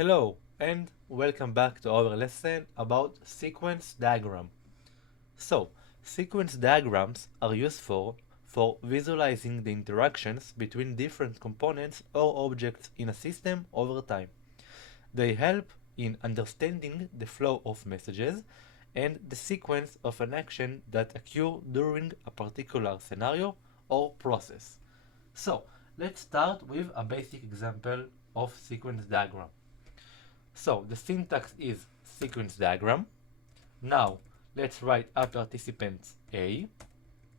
Hello and welcome back to our lesson about sequence diagram. So, sequence diagrams are useful for visualizing the interactions between different components or objects in a system over time. They help in understanding the flow of messages and the sequence of an action that occur during a particular scenario or process. So, let's start with a basic example of sequence diagram. So the syntax is sequence diagram. Now let's write a participant A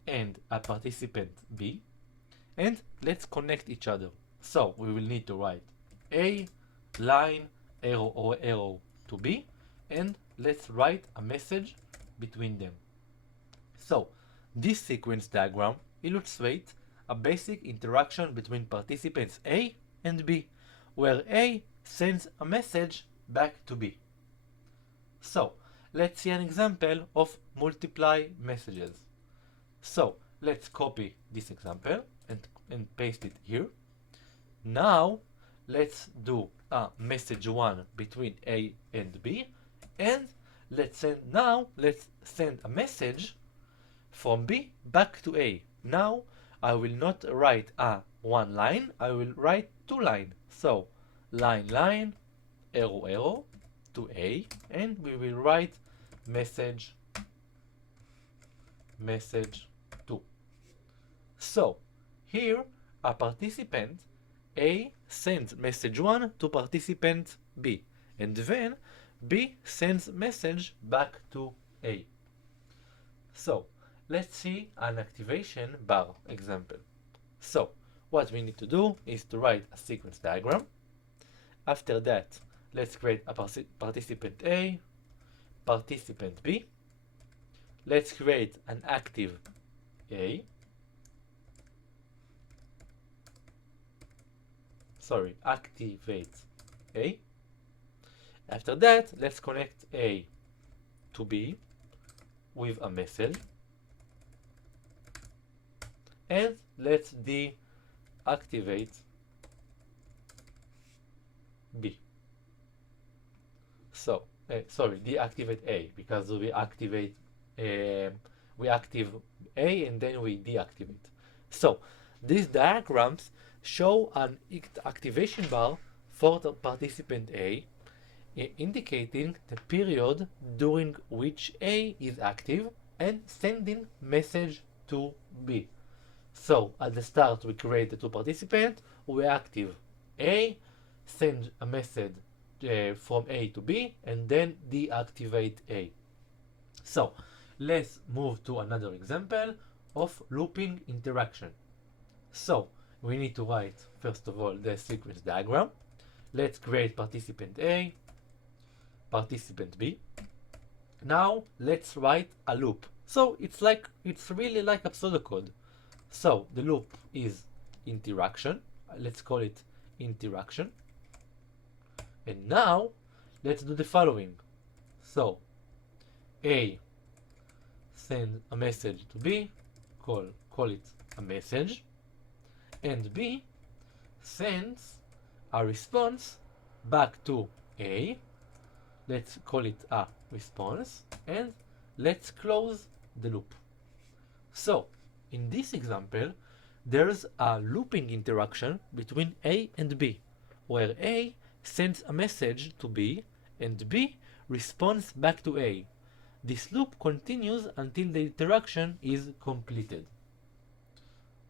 and a participant B, and let's connect each other. So we will need to write A, line, arrow or arrow to B, and let's write a message between them. So this sequence diagram illustrates a basic interaction between participants A and B, where A sends a message back to B. So let's see an example of multiply messages. So let's copy this example and paste it here. Now let's do a message 1 between A and B, and let's send a message from B back to A. Now I will not write a one line, I will write two lines. So line line, arrow arrow to A, and we will write message 2. So here a participant A sends message 1 to participant B, and then B sends message back to A. So let's see an activation bar example. So what we need to do is to write a sequence diagram. After that, let's create a participant A, participant B. Let's create an active A. Activate A. After that, let's connect A to B with a message. And let's deactivate B. So, deactivate A, because we active A and then we deactivate. So these diagrams show an activation bar for the participant A, indicating the period during which A is active and sending message to B. So at the start we create the two participants, we active A, send a message from A to B, and then deactivate A. So let's move to another example of looping interaction. So we need to write first of all the sequence diagram. Let's create participant A, participant B. Now let's write a loop. So it's really like a pseudocode. So the loop is interaction. Let's call it interaction. And now let's do the following. So A send a message to B, call it a message, and B sends a response back to A. Let's call it a response, and let's close the loop. So in this example, there's a looping interaction between A and B, where A sends a message to B and B responds back to A. This loop continues until the interaction is completed.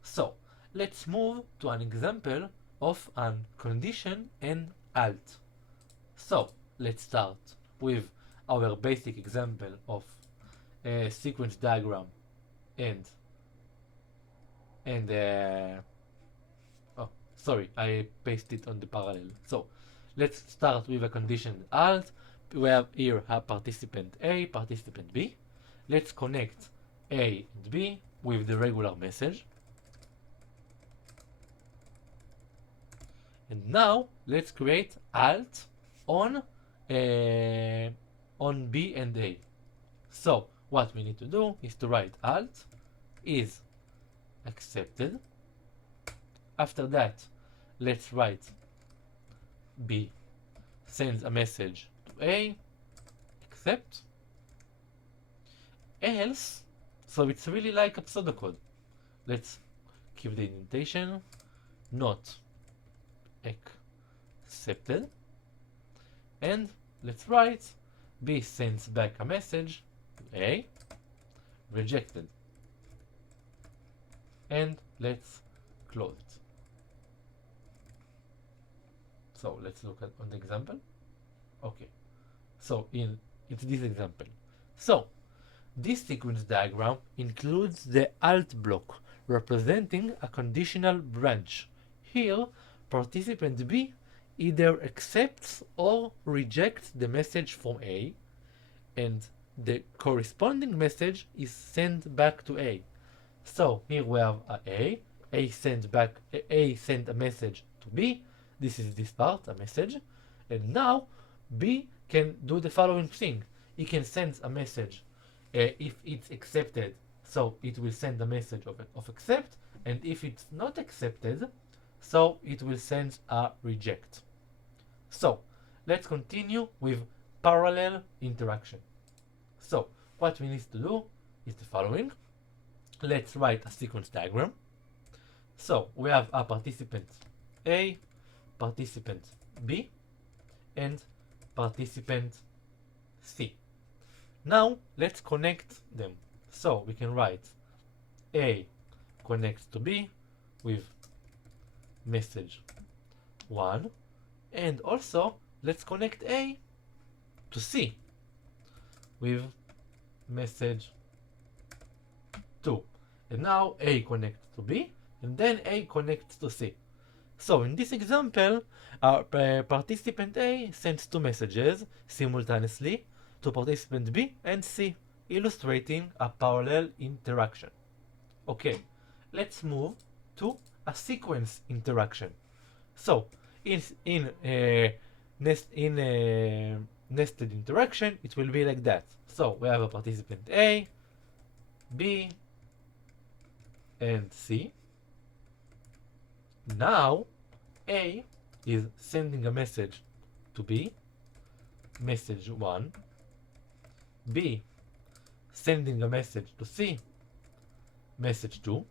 So let's move to an example of a condition and alt. So let's start with our basic example of a sequence diagram and I pasted it on the parallel. So let's start with a condition alt. We have here a participant A, participant B. Let's connect A and B with the regular message. And now let's create alt on B and A. So what we need to do is to write alt is accepted. After that, let's write B sends a message to A, except, else, so it's really like a pseudocode. Let's keep the indentation, not accepted, and let's write B sends back a message to A, rejected, and let's close it. So let's look at on the example. Okay, so it's this example. So this sequence diagram includes the alt block representing a conditional branch. Here, participant B either accepts or rejects the message from A, and the corresponding message is sent back to A. So here we have A sent a message to B. This is this part, a message, and now B can do the following thing. He can send a message if it's accepted, so it will send a message of accept, and if it's not accepted, so it will send a reject. So let's continue with parallel interaction. So what we need to do is the following. Let's write a sequence diagram. So we have a participant A, participant B, and participant C. Now let's connect them. So we can write A connects to B with message 1, and also let's connect A to C with message 2. And now A connects to B, and then A connects to C. So in this example, our participant A sends two messages simultaneously to participant B and C, illustrating a parallel interaction. Okay, let's move to a sequence interaction. So in nested interaction, it will be like that. So we have a participant A, B, and C. Now A is sending a message to B, message 1. B sending a message to C, message 2.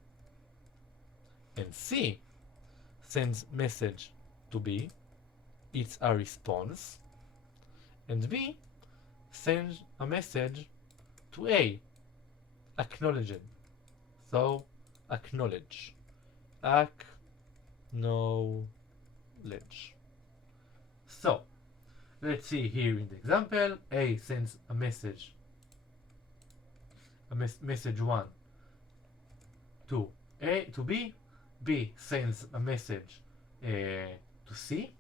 And C sends message to B, it's a response. And B sends a message to A, acknowledging. So acknowledge. Acknowledge. So let's see here in the example. A sends a message, message 1 to B. B sends a message to C,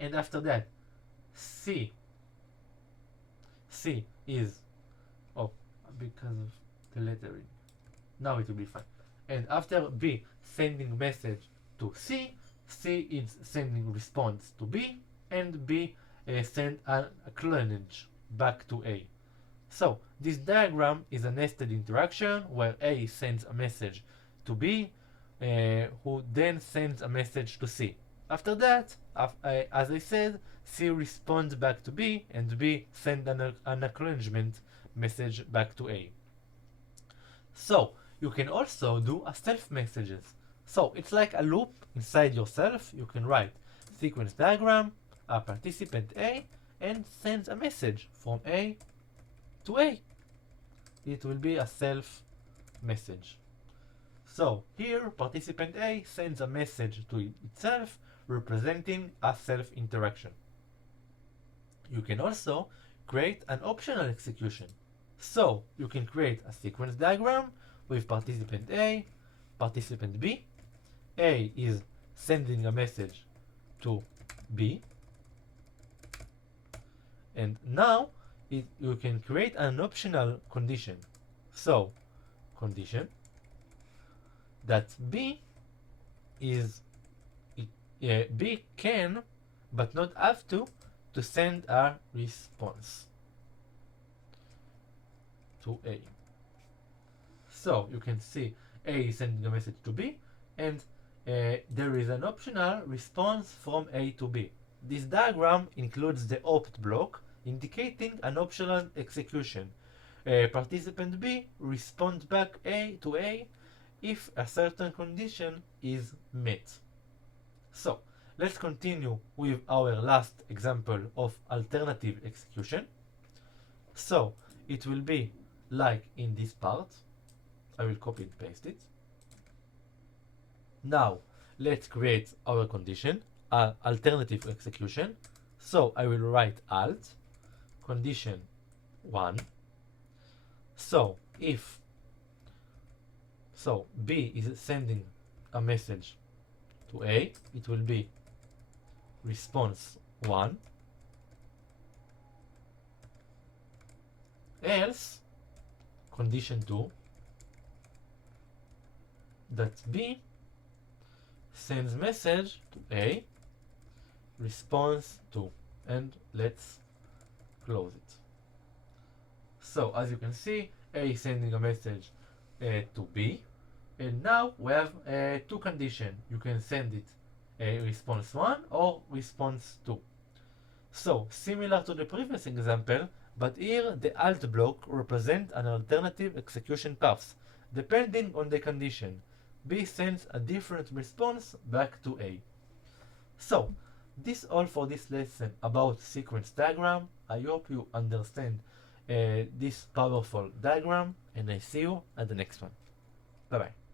and after that C is because of the lettering. Now it will be fine. And after B sending message to C is sending response to B, and B send an acknowledge back to A. So this diagram is a nested interaction where A sends a message to B, who then sends a message to C. After that, as I said, C responds back to B, and B sends an acknowledgement message back to A. So you can also do a self messages. So it's like a loop inside yourself. You can write sequence diagram, a participant A, and sends a message from A to A. It will be a self message. So here participant A sends a message to itself representing a self interaction. You can also create an optional execution. So you can create a sequence diagram with participant A, participant B. A is sending a message to B, and now you can create an optional condition. So condition that B can but not have to send a response to A. So you can see A is sending a message to B, and there is an optional response from A to B. This diagram includes the opt block, indicating an optional execution. Participant B responds back A if a certain condition is met. So, let's continue with our last example of alternative execution. So, it will be like in this part. I will copy and paste it. Now, let's create our condition, alternative execution. So, I will write alt, condition 1. So, if B is sending a message to A, it will be response 1. Else, condition 2, that B sends message to A, response 2. And let's close it. So as you can see, A is sending a message to B, and now we have two conditions. You can send it response 1 or response 2. So similar to the previous example, but here the alt block represents an alternative execution path. Depending on the condition, B sends a different response back to A. So this all for this lesson about sequence diagram. I hope you understand this powerful diagram, and I see you at the next one. Bye bye.